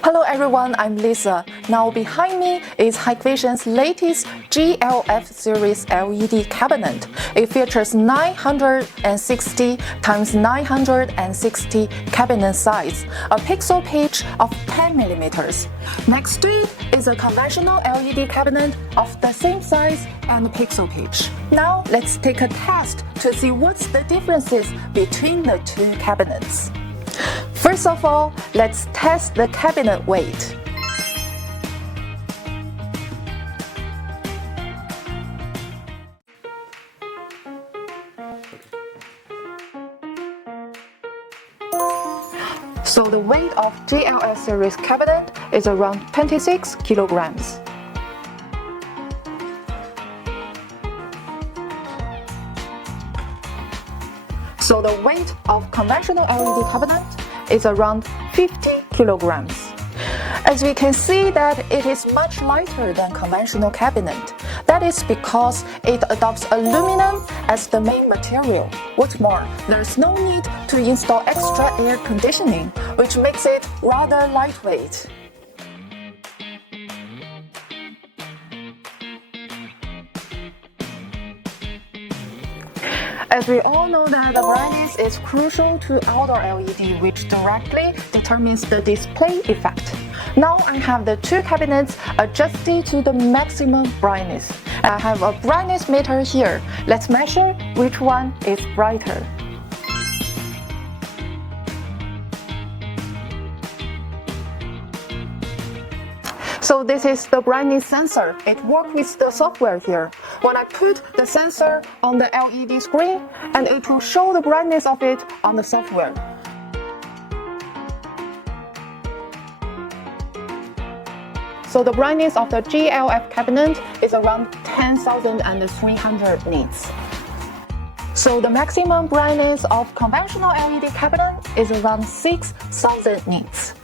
Hello everyone, I'm Lisa. Now behind me is Hikvision's latest GLF series LED cabinet. It features 960 x 960 cabinet size, a pixel pitch of 10 mm. Next to it is a conventional LED cabinet of the same size and pixel pitch. Now let's take a test to see what's the differences between the two cabinets. First of all, let's test the cabinet weight. So the weight of GLF series cabinet is around 26 kilograms. So the weight of conventional LED cabinet is around 50 kilograms. As we can see that it is much lighter than conventional cabinet. That is because it adopts aluminum as the main material. What's more, there's no need to install extra air conditioning, which makes it rather lightweight. As we all know that the brightness is crucial to outdoor LED, which directly determines the display effect. Now I have the two cabinets adjusted to the maximum brightness. I have a brightness meter here. Let's measure which one is brighter. So this is the brightness sensor. It works with the software here. When I put the sensor on the LED screen, and it will show the brightness of it on the software. So the brightness of the GLF cabinet is around 10,300 nits. So the maximum brightness of conventional LED cabinet is around 6,000 nits.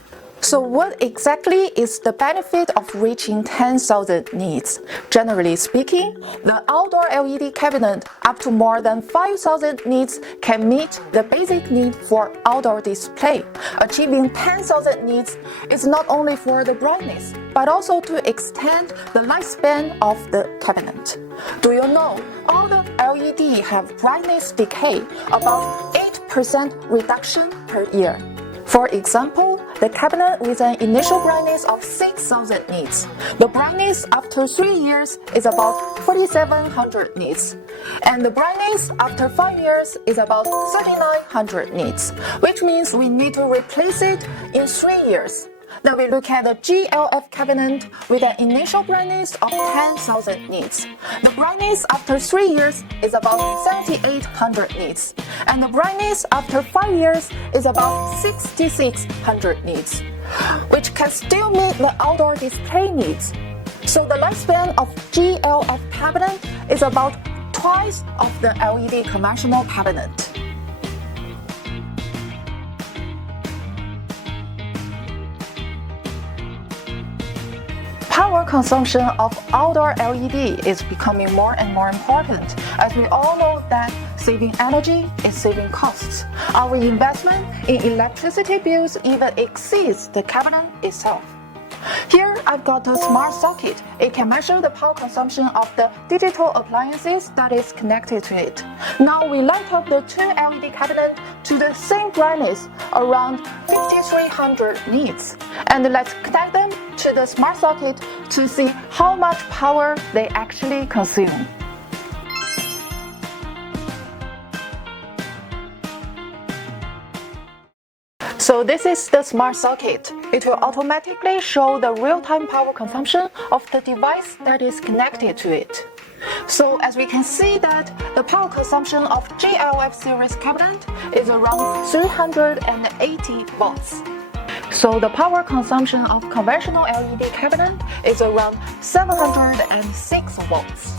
So what exactly is the benefit of reaching 10,000 nits? Generally speaking, the outdoor LED cabinet up to more than 5,000 nits can meet the basic need for outdoor display. Achieving 10,000 nits is not only for the brightness, but also to extend the lifespan of the cabinet. Do you know, all the LED have brightness decay, about 8% reduction per year. For example, the cabinet with an initial brightness of 6,000 nits. The brightness after 3 years is about 4,700 nits. And the brightness after 5 years is about 3,900 nits, which means we need to replace it in 3 years. Now we look at the GLF cabinet with an initial brightness of 10,000 nits. The brightness after 3 years is about 7,800 nits, and the brightness after 5 years is about 6,600 nits, which can still meet the outdoor display needs. So the lifespan of GLF cabinet is about twice of the LED conventional cabinet. Power consumption of outdoor LED is becoming more and more important, as we all know that saving energy is saving costs. Our investment in electricity bills even exceeds the cabinet itself. Here I've got a smart socket. It can measure the power consumption of the digital appliances that is connected to it. Now we light up the two LED cabinet to the same brightness, around 5,300 nits. And let's connect them to the smart socket to see how much power they actually consume. So this is the smart socket. It will automatically show the real-time power consumption of the device that is connected to it. So as we can see that the power consumption of GLF series cabinet is around 380 watts. So the power consumption of conventional LED cabinet is around 706 watts.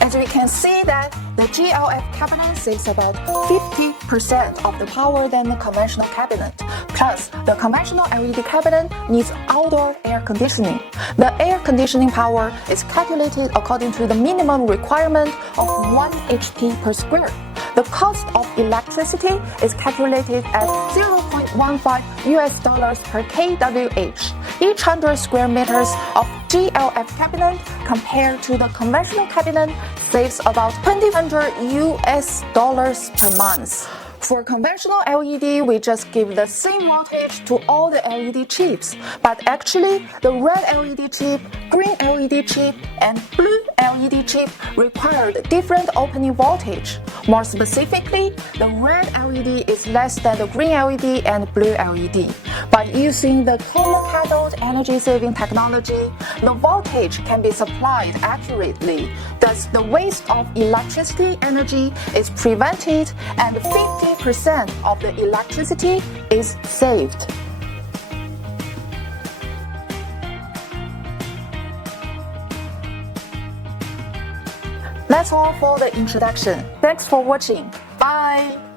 As we can see that the GLF cabinet saves about 50% of the power than the conventional cabinet. Plus, the conventional LED cabinet needs outdoor air conditioning. The air conditioning power is calculated according to the minimum requirement of 1 HP per square. The cost of electricity is calculated at $0.15 per kWh. Each 100 square meters of GLF cabinet compared to the conventional cabinet saves about $2,000 per month. For conventional LED, we just give the same voltage to all the LED chips, but actually the red LED chip, green LED chip, and blue LED chip required different opening voltage. More specifically, the red LED is less than the green LED and blue LED. By using the common cathode energy-saving technology, the voltage can be supplied accurately. Thus, the waste of electricity energy is prevented and 50% of the electricity is saved. That's all for the introduction. Thanks for watching. Bye!